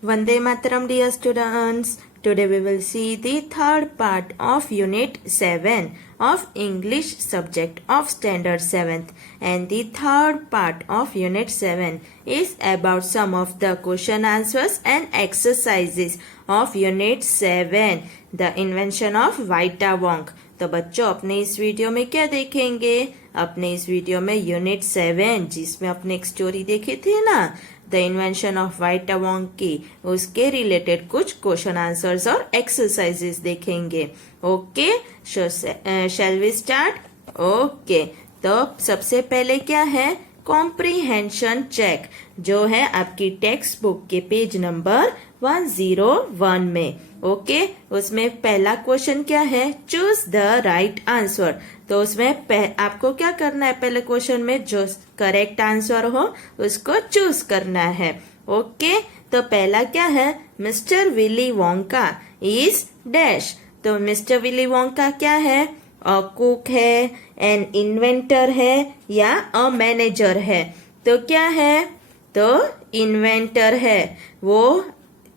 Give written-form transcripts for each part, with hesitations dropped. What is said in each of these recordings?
Vande Mataram, dear students. Today we will see the third part of Unit 7 of English subject of Standard 7th. And the third part of Unit 7 is about some of the question answers and exercises of Unit 7, the invention of Vita Wong. तो बच्चों अपने इस video में क्या देखेंगे? अपने इस video में यूनिट 7 जिसमें अपने एक स्टोरी देखी थी ना, the invention of Vita Wonka की, उसके रिलेटेड कुछ क्वेश्चन आंसर्स और एक्सरसाइजेस देखेंगे. Okay, shall we start? Okay, तो सबसे पहले क्या है? कॉम्प्रीहेंशन चेक, जो है आपकी टेक्स्ट बुक के पेज नंबर 101 में. ओके, उसमें पहला क्वेश्चन क्या है? Choose the right answer. तो उसमें आपको क्या करना है? पहले क्वेश्चन में जो करेक्ट आंसर हो उसको चूज करना है. ओके, तो पहला क्या है? Mister Willy Wonka is dash. तो मिस्टर विली वोंका क्या है? अ कुक है, एन इन्वेंटर है या अ मैनेजर है? तो क्या है? तो इन्वेंटर है. वो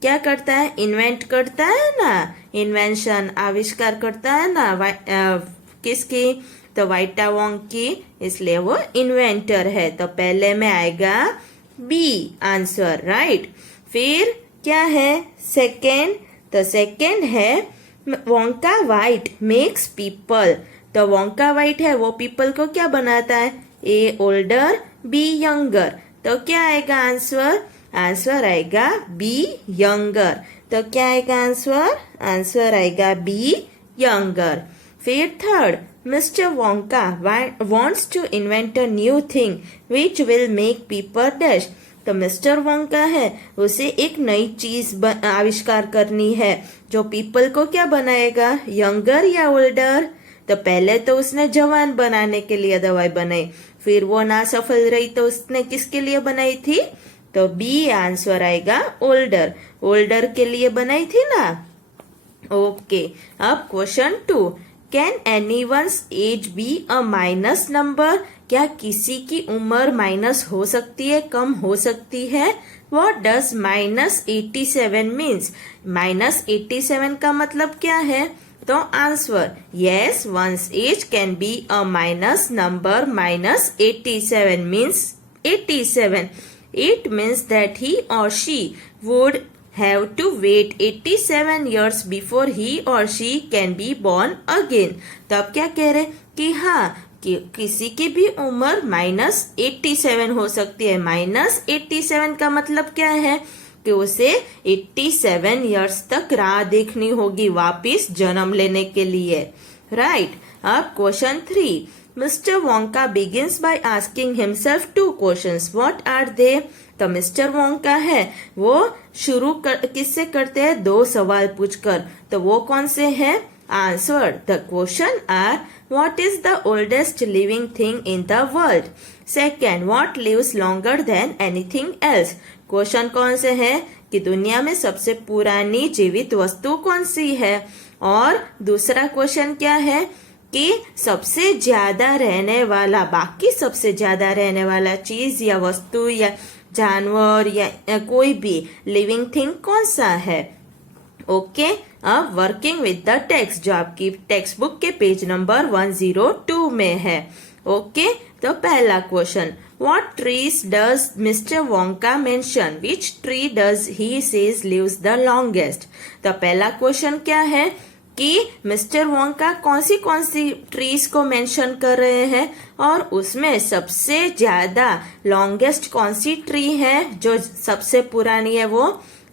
क्या करता है? इन्वेंट करता है ना, इन्वेंशन आविष्कार करता है ना. किसकी? तो वाइटा वोंग की, इसलिए वो इन्वेंटर है. तो पहले में आएगा बी आंसर, राइट. फिर क्या है? सेकेंड. तो सेकेंड है वोंका वाइट मेक्स पीपल. तो वोंका वाइट है, वो पीपल को क्या बनाता है? ए ओल्डर, बी यंगर. तो क्या आएगा आंसर? आंसर आएगा बी यंगर. तो क्या आएगा आंसर? आंसर आएगा बी यंगर. फिर third, mister Wonka wants to invent a new thing which will make people dash. तो मिस्टर वोंका है, उसे एक नई चीज आविष्कार करनी है जो पीपल को क्या बनाएगा? यंगर या ओल्डर? तो पहले तो उसने जवान बनाने के लिए दवाई बनाई, फिर वो ना सफल रही तो उसने किसके लिए बनाई थी? तो बी आंसर आएगा ओल्डर. ओल्डर के लिए बनाई थी ना. ओके, अब question 2, can anyone's age be a minus number? क्या किसी की उम्र माइनस हो सकती है, कम हो सकती है? What does -87 means? -87 का मतलब क्या है? तो answer, yes, one's age can be a minus number. -87 means 87. It means that he or she would have to wait 87 years before he or she can be born again. तो अब क्या कह रहे कि हाँ, कि किसी की भी उम्र -87 हो सकती है. -87 का मतलब क्या है? कि उसे 87 इयर्स तक राह देखनी होगी वापिस जन्म लेने के लिए, राइट. अब question 3, Mr. Wonka begins by asking himself 2 questions. What are they? तो मिस्टर वोंका है, वो शुरू किससे करते हैं? 2 सवाल पूछकर. तो वो कौन से हैं? Answer, the question are, what is the oldest living thing in the world? Second, what lives longer than anything else? Question कौन से हैं? कि दुनिया में सबसे पुरानी जीवित वस्तु कौन सी है? और दूसरा क्वेश्चन क्या है? कि सबसे ज्यादा रहने वाला, बाकी सबसे ज्यादा रहने वाला चीज या वस्तु या जानवर या कोई भी लिविंग थिंग कौन सा है? ओके, अब वर्किंग विद द टेक्स्ट, जो आपकी टेक्स्ट बुक के पेज नंबर 102 में है. ओके, तो पहला question, what trees does mister Wonka mention? Which tree does he says lives the longest? तो पहला क्वेश्चन क्या है कि मिस्टर वोंका कौन सी ट्रीज को मेंशन कर रहे हैं और उसमें सबसे ज्यादा लॉन्गेस्ट कौन सी ट्री है जो सबसे पुरानी है वो?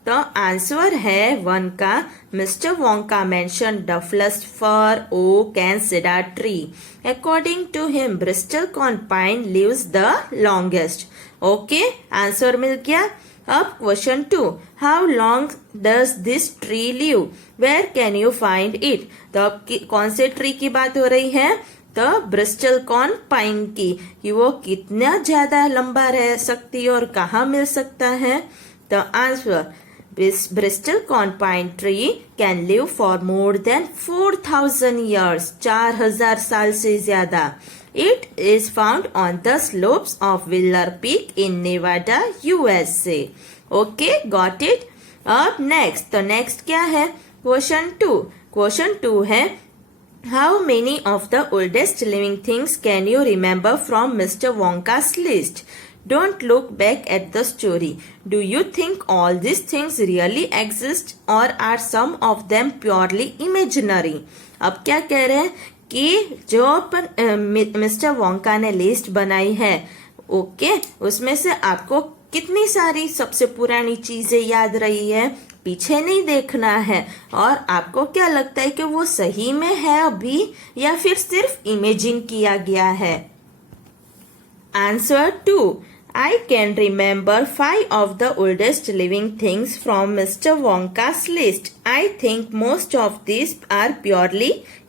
तो आंसर है 1 का, mister Wonka mention Douglas fir, oak and cedar tree. According to him bristlecone pine lives the longest. Okay, answer मिल गया. अब question 2, how long does this tree live? Where can you find it? तो अब कौन से tree की बात हो रही है? तो ब्रिस्टल कॉर्न पाइन की, कि वो कितना ज्यादा लंबा रह सकती है और कहाँ मिल सकता है? तो answer, Bristol corn pine tree can live for more than 4000 years, 4000 साल से ज्यादा. It is found on the slopes of Wheeler Peak in Nevada, USA. Okay, got it? अब नेक्स्ट, तो नेक्स्ट क्या है? क्वेश्चन 2. क्वेश्चन 2 है, How many of the oldest living things can you remember from Mr. Wonka's list? Don't look back at the story. Do you think all these things really exist or are some of them purely imaginary? अब क्या कह रहे हैं कि जो mister Wonka ने list बनाई है, ओके, उसमें से आपको कितनी सारी सबसे पुरानी चीजें याद रही है? पीछे नहीं देखना है। और आपको क्या लगता है कि वो सही में है अभी या फिर सिर्फ इमेजिन किया गया है? Answer 2. I can remember 5 of the oldest living things from Mr. Wonka's list. I think most of these are purely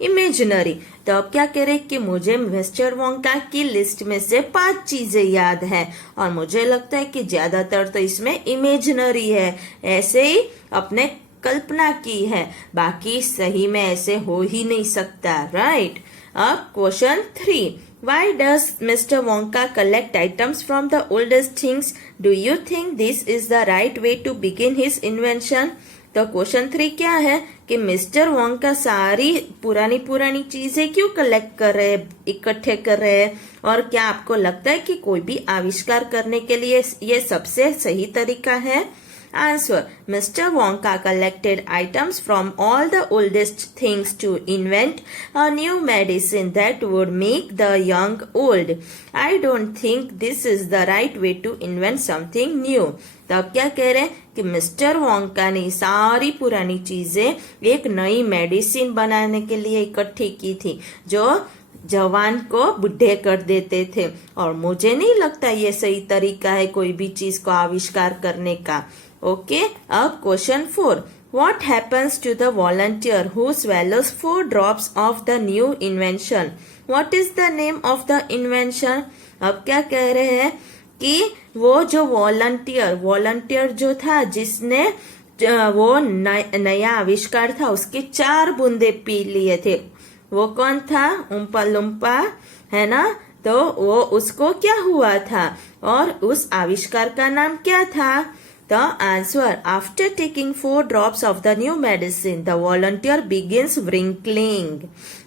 imaginary. तो अब क्या कह रहे कि मुझे मिस्टर वोंका की लिस्ट में से 5 चीजें याद है और मुझे लगता है कि ज्यादातर तो इसमें इमेजिनरी है, ऐसे ही अपने कल्पना की है, बाकी सही में ऐसे हो ही नहीं सकता, राइट? अब question 3. Why does Mr. Wonka collect items from the oldest things? Do you think this is the right way to begin his invention? तो क्वेश्चन 3 क्या है कि मिस्टर वोंका सारी पुरानी चीजें क्यों कलेक्ट कर रहे हैं, इकट्ठे कर रहे हैं, और क्या आपको लगता है कि कोई भी आविष्कार करने के लिए ये सबसे सही तरीका है? Answer. Mr. Wonka collected items from all the oldest things to invent a new medicine that would make the young old. I don't think this is the right way to invent something new. तो अब क्या कह रहे हैं कि mister Wonka ने सारी पुरानी चीजें एक नई मेडिसिन बनाने के लिए इकट्ठी की थी जो जवान को बुढ़े कर देते थे, और मुझे नहीं लगता ये सही तरीका है कोई भी चीज को आविष्कार करने का। ओके, अब question 4. What happens to the volunteer who swallows 4 drops of the new invention? What is the name of the invention? अब क्या कह रहे हैं कि वो जो वॉलंटियर जो था जिसने वो नया आविष्कार था उसके 4 बूंदे पी लिए थे, वो कौन था? उम्पा लुम्पा, है ना? तो वो उसको क्या हुआ था और उस आविष्कार का नाम क्या था? The answer. After taking 4 drops of the new medicine, the volunteer begins wrinkling.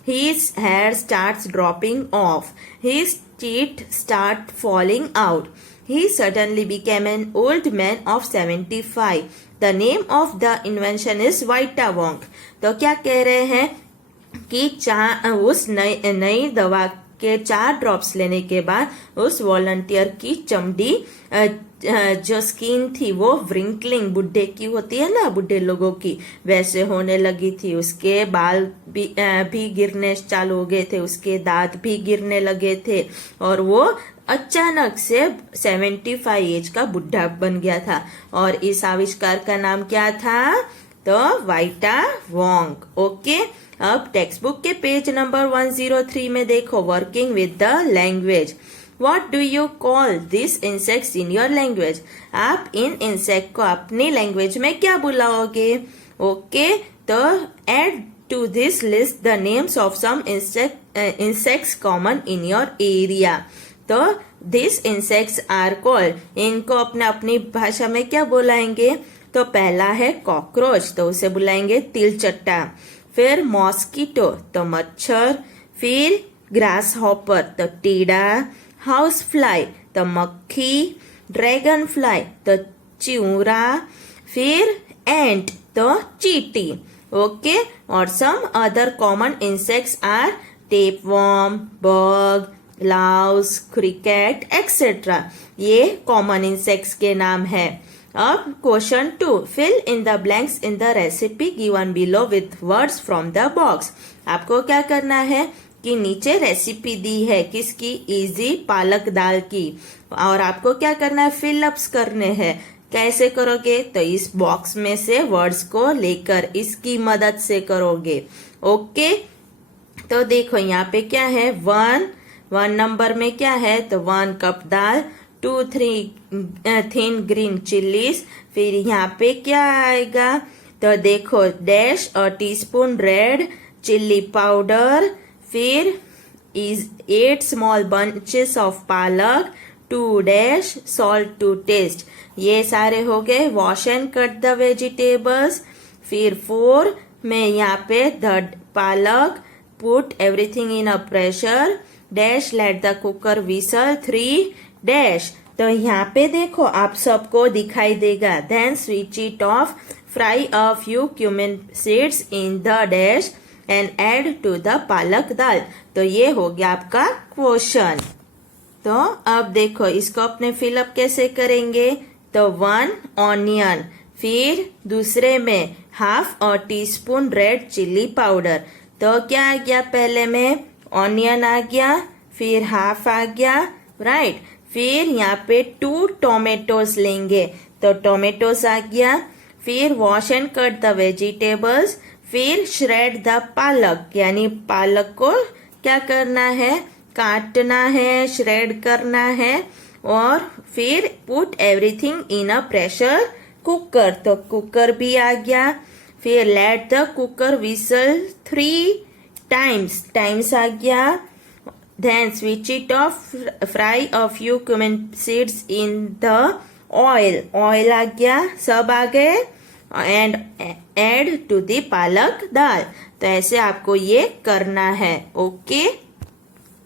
His hair starts dropping off. His teeth start falling out. He suddenly became an old man of 75. The name of the invention is Vita Wonk. तो क्या कह रहे हैं कि उस नई दवा के 4 ड्रॉप्स लेने के बाद उस वॉलंटियर की चमड़ी जो स्किन थी वो व्रिंकलिंग, बुढ़े की होती है ना, बुढ़े लोगों की, वैसे होने लगी थी। उसके बाल भी गिरने चालू हो गए थे, उसके दांत भी गिरने लगे थे और वो अचानक से 75 एज का बुढ़ा बन गया था। और इस आविष्कार का नाम क्या था? तो वाइटा वोंक। ओके, अब टेक्स्ट बुक के पेज नंबर 103 में देखो, working with the language. What do you call these insects in your language? आप इन इंसेक्ट को अपनी लैंग्वेज में क्या बुलाओगे? ओके, तो add to this list the names of some insects common in your area. तो these insects are called, इनको अपनी भाषा में क्या बुलाएंगे? तो पहला है कॉकरोच, तो उसे बुलाएंगे तिलचट्टा। फिर मॉस्किटो, तो मच्छर। फिर ग्रास हॉपर, तो टीडा। हाउस फ्लाई, तो मक्खी। ड्रैगन फ्लाई, तो चिऊरा। फिर एंट, तो चींटी। ओके, और some other common insects are tapeworm, bug, louse, cricket etcetera. ये कॉमन इंसेक्ट्स के नाम है। अब question 2. Fill in the blanks in the recipe given below with words from the box. आपको क्या करना है कि नीचे रेसिपी दी है किसकी? इजी पालक दाल की, और आपको क्या करना है? फिलअप्स करने हैं। कैसे करोगे? तो इस बॉक्स में से वर्ड्स को लेकर इसकी मदद से करोगे। ओके, तो देखो यहाँ पे क्या है? 1 नंबर में क्या है? तो 1 कप दाल, 2-3 थिन ग्रीन चिल्लीज। फिर यहाँ पे क्या आएगा? तो देखो डैश और टीस्पून रेड चिल्ली पाउडर। फिर 8 स्मॉल बंचेस ऑफ पालक, 2 डैश सॉल्ट टू टेस्ट। ये सारे हो गए। Wash and cut the vegetables. फिर 4 में यहाँ पे the palak, put everything in a pressure dash let the cooker whistle 3 dash. तो यहाँ पे देखो आप सबको दिखाई देगा। Then switch it off, fry a few cumin seeds in the dash and add to the palak dal. तो ये हो गया आपका क्वेश्चन। तो अब देखो इसको अपने फिलअप कैसे करेंगे। तो 1 ऑनियन, फिर दूसरे में half a teaspoon red chilli powder. तो क्या आ गया, पहले में ऑनियन आ गया, फिर हाफ आ गया, राइट। फिर यहाँ पे 2 टोमेटोज लेंगे, तो टोमेटोज आ गया। फिर wash and cut the vegetables, फिर श्रेड द पालक, यानी पालक को क्या करना है, काटना है, श्रेड करना है। और फिर put everything in a pressure cooker, तो कुकर भी आ गया। फिर let the cooker whistle 3 times आ गया। Then switch it off, fry a few cumin seeds in the oil आ गया, सब आ गए। एंड add to the पालक दाल। तो ऐसे आपको ये करना है, ओके।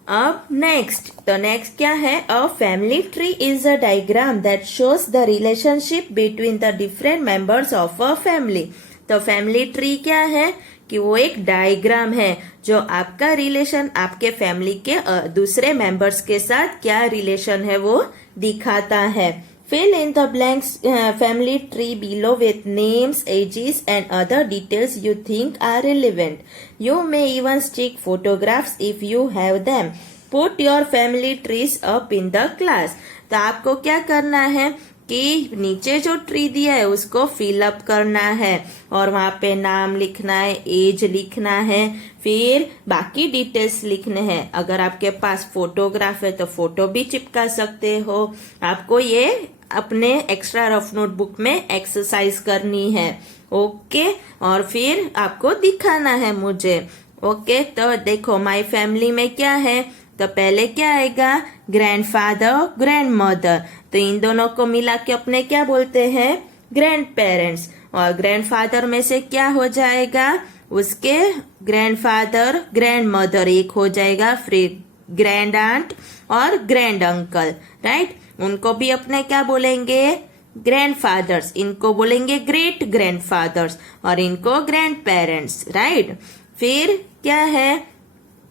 अब नेक्स्ट, तो नेक्स्ट क्या है, a family tree is a diagram that shows the relationship between the different members of a family. तो फैमिली ट्री क्या है कि वो एक डायग्राम है जो आपका रिलेशन आपके फैमिली के दूसरे मेंबर्स के साथ क्या रिलेशन है वो दिखाता है। Fill in the blanks family tree below with names, ages and other details you think are relevant. You may even stick photographs if you have them. Put your family trees up in the class. तो आपको क्या करना है कि नीचे जो tree दिया है उसको फिल अप करना है और वहां पे नाम लिखना है, एज लिखना है, फिर बाकी डिटेल्स लिखने हैं। अगर आपके पास फोटोग्राफ है तो फोटो भी चिपका सकते हो। आपको ये अपने एक्स्ट्रा रफ नोटबुक में एक्सरसाइज करनी है, ओके। और फिर आपको दिखाना है मुझे, ओके। तो देखो माय फैमिली में क्या है, तो पहले क्या आएगा, ग्रैंडफादर, ग्रैंडमदर। तो इन दोनों को मिला के अपने क्या बोलते हैं, ग्रैंड पेरेंट्स। और ग्रैंडफादर में से क्या हो जाएगा, उसके ग्रैंडफादर, ग्रैंडमदर एक हो जाएगा, फिर ग्रैंड आंट और ग्रैंड अंकल, राइट। उनको भी अपने क्या बोलेंगे, ग्रैंडफादर्स। इनको बोलेंगे ग्रेट ग्रैंडफादर्स और इनको ग्रैंड पेरेंट्स, राइट। फिर क्या है,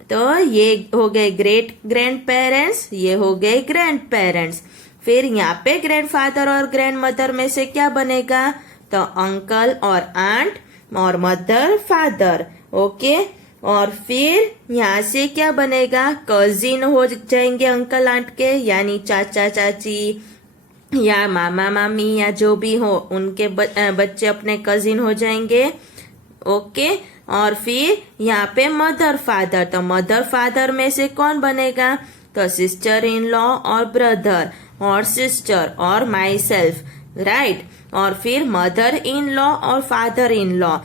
तो ये हो गए ग्रेट ग्रैंड पेरेंट्स, ये हो गए ग्रैंड पेरेंट्स। फिर यहाँ पे ग्रैंडफादर और ग्रैंड मदर में से क्या बनेगा, तो अंकल और आंट और मदर फादर, ओके। और फिर यहाँ से क्या बनेगा, कजिन हो जाएंगे अंकल आंट के, यानी चाचा चाची या मामा मामी या जो भी हो उनके बच्चे अपने कजिन हो जाएंगे, ओके। और फिर यहाँ पे मदर फादर, तो मदर फादर में से कौन बनेगा, तो सिस्टर इन लॉ और ब्रदर और सिस्टर और माई सेल्फ, राइट। और फिर मदर इन लॉ और फादर इन लॉ,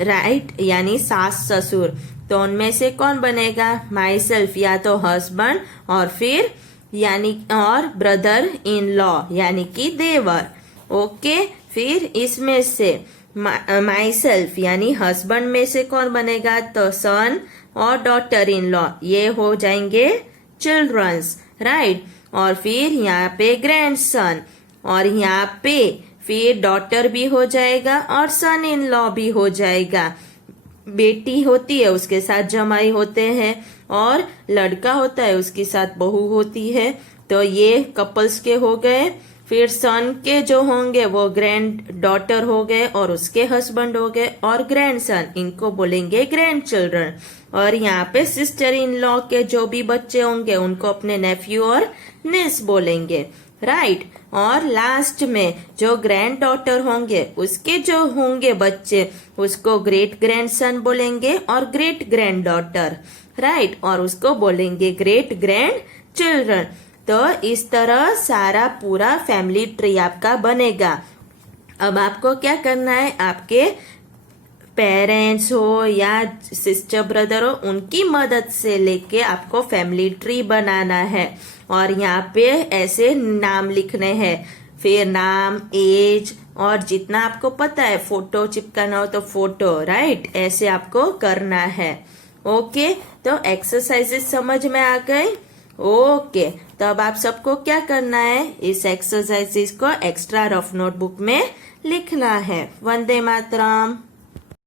राइट, यानी सास ससुर। तो उनमें से कौन बनेगा, माई सेल्फ या तो हस्बैंड और फिर यानी और ब्रदर इन लॉ यानी कि देवर, ओके। फिर इसमें से माई सेल्फ यानी हस्बैंड में से कौन बनेगा, तो सन और डॉटर इन लॉ, ये हो जाएंगे चिल्ड्रंस, राइट। और फिर यहाँ पे ग्रैंडसन और यहाँ पे फिर डॉटर भी हो जाएगा और सन इन लॉ भी हो जाएगा। बेटी होती है उसके साथ जमाई होते हैं और लड़का होता है उसके साथ बहू होती है। तो ये कपल्स के हो गए। फिर सन के जो होंगे वो ग्रैंड डॉटर हो गए और उसके हस्बैंड हो गए, और ग्रैंडसन इनको बोलेंगे ग्रैंड चिल्ड्रन। और यहाँ पे सिस्टर इन लॉ के जो भी बच्चे होंगे उनको अपने नेफ्यू और निस बोलेंगे, राइट। और लास्ट में जो ग्रैंड डॉटर होंगे उसके जो होंगे बच्चे उसको ग्रेट ग्रैंडसन बोलेंगे और ग्रेट ग्रैंड डॉटर, राइट। और उसको बोलेंगे ग्रेट ग्रैंड चिल्ड्रन। तो इस तरह सारा पूरा फैमिली ट्री आपका बनेगा। अब आपको क्या करना है, आपके पेरेंट्स हो या सिस्टर ब्रदर हो, उनकी मदद से लेके आपको फैमिली ट्री बनाना है। और यहाँ पे ऐसे नाम लिखने हैं, फिर नाम, एज और जितना आपको पता है, फोटो चिपकाना हो तो फोटो, राइट, ऐसे आपको करना है। ओके, तो एक्सरसाइजेस समझ में आ गए? ओके, तो अब आप सबको क्या करना है, इस एक्सरसाइजेस को एक्स्ट्रा रफ नोटबुक में लिखना है। वंदे मातरम।